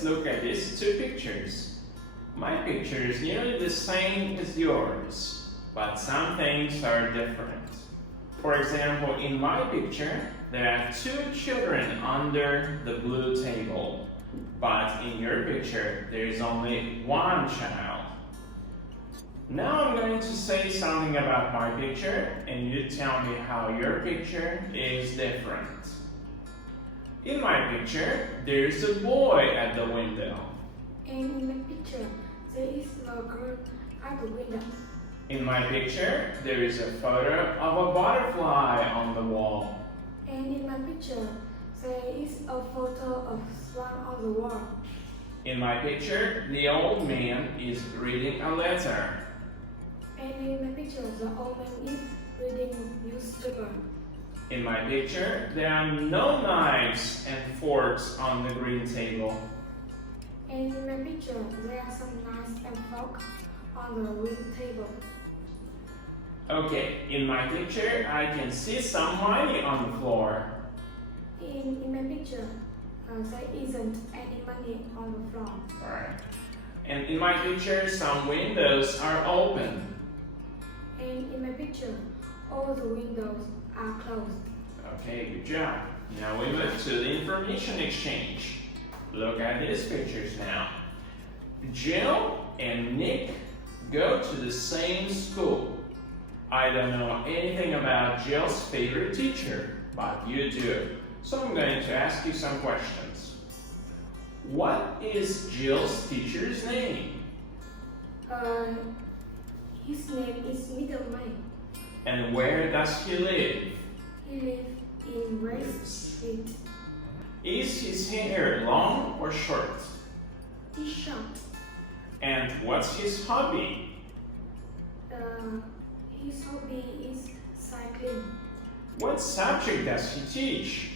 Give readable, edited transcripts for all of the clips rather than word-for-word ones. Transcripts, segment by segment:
let's look at these two pictures. My picture is nearly the same as yours, but some things are different. For example, in my picture, there are two children under the blue table, but in your picture, there is only one child. Now I'm going to say something about my picture, and you tell me how your picture is different. In my picture, there is a boy at the window. And in my picture, there is a girl at the window. In my picture, there is a photo of a butterfly on the wall. And in my picture, there is a photo of swan on the wall. In my picture, the old man is reading a letter. And in my picture, the old man is reading newspaper. In my picture, there are no knives and forks on the green table. And in my picture, there are some knives and forks on the green table. Okay, in my picture, I can see some money on the floor. In my picture, there isn't any money on the floor. Alright. And in my picture, some windows are open. And in my picture, all the windows are closed. Okay, good job. Now we move to the information exchange. Look at these pictures now. Jill and Nick go to the same school. I don't know anything about Jill's favorite teacher, but you do. So I'm going to ask you some questions. What is Jill's teacher's name? His name is Middleman. And where does he live? He lives in West Street. Is his hair long or short? He's short. And what's his hobby? His hobby is cycling. What subject does he teach?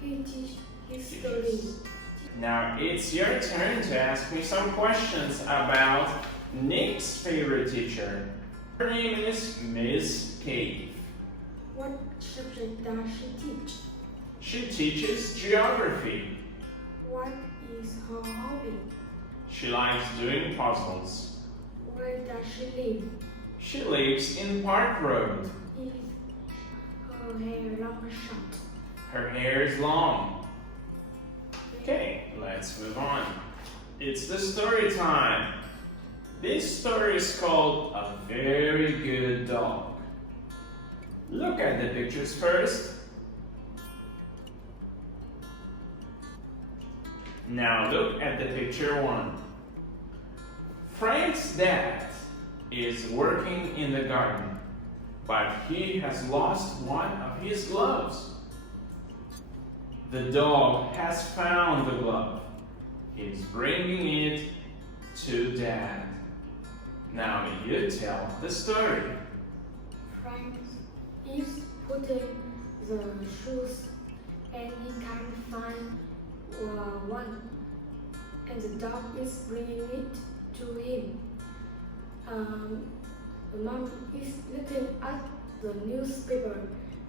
He teaches history. Now it's your turn to ask me some questions about Nick's favorite teacher. Her name is Miss Kate. What subject does she teach? She teaches geography. What is her hobby? She likes doing puzzles. Where does she live? She lives in Park Road. Is her hair long or short? Her hair is long. Okay, let's move on. It's the story time. This story is called A Very Good Dog. Look at the pictures first. Now look at the picture one. Frank's dad is working in the garden, but he has lost one of his gloves. The dog has found the glove. He's bringing it to Dad. Now you tell the story. Frank is putting the shoes and he can't find one. And the dog is bringing it to him. The mom is looking at the newspaper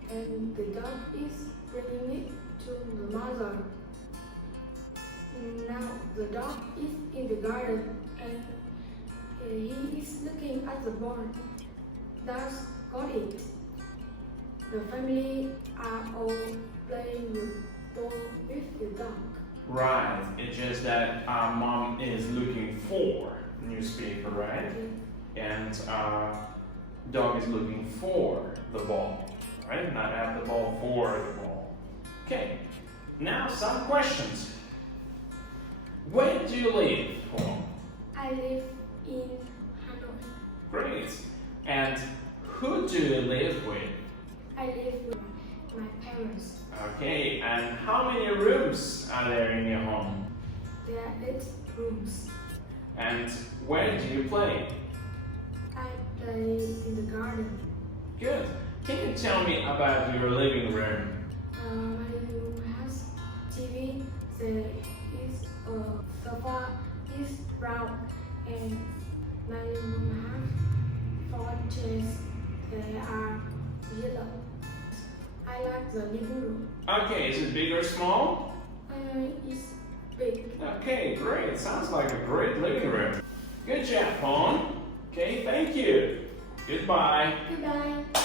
and the dog is bringing it to the mother. Now the dog is in the garden and he is looking at the ball. That's got it. The family are all playing the ball with the dog. Right, it's just that mom is looking for newspaper, right? Okay. And dog is looking for the ball, right? Not at the ball, for the ball. Okay, now some questions. Where do you live, Huong? I live in Hanoi. Great. And who do you live with? I live with my parents. Okay, and how many rooms are there in your home? There are 8 rooms. And where do you play? I play in the garden. Good. Can you tell me about your living room? My living room has TV. There is a sofa is brown, and my living room has 4 chairs. They are yellow. I like the living room. Okay, is it big or small? It's big. Okay, great. Sounds like a great living room. Good job, Huong. Okay, thank you. Goodbye. Goodbye.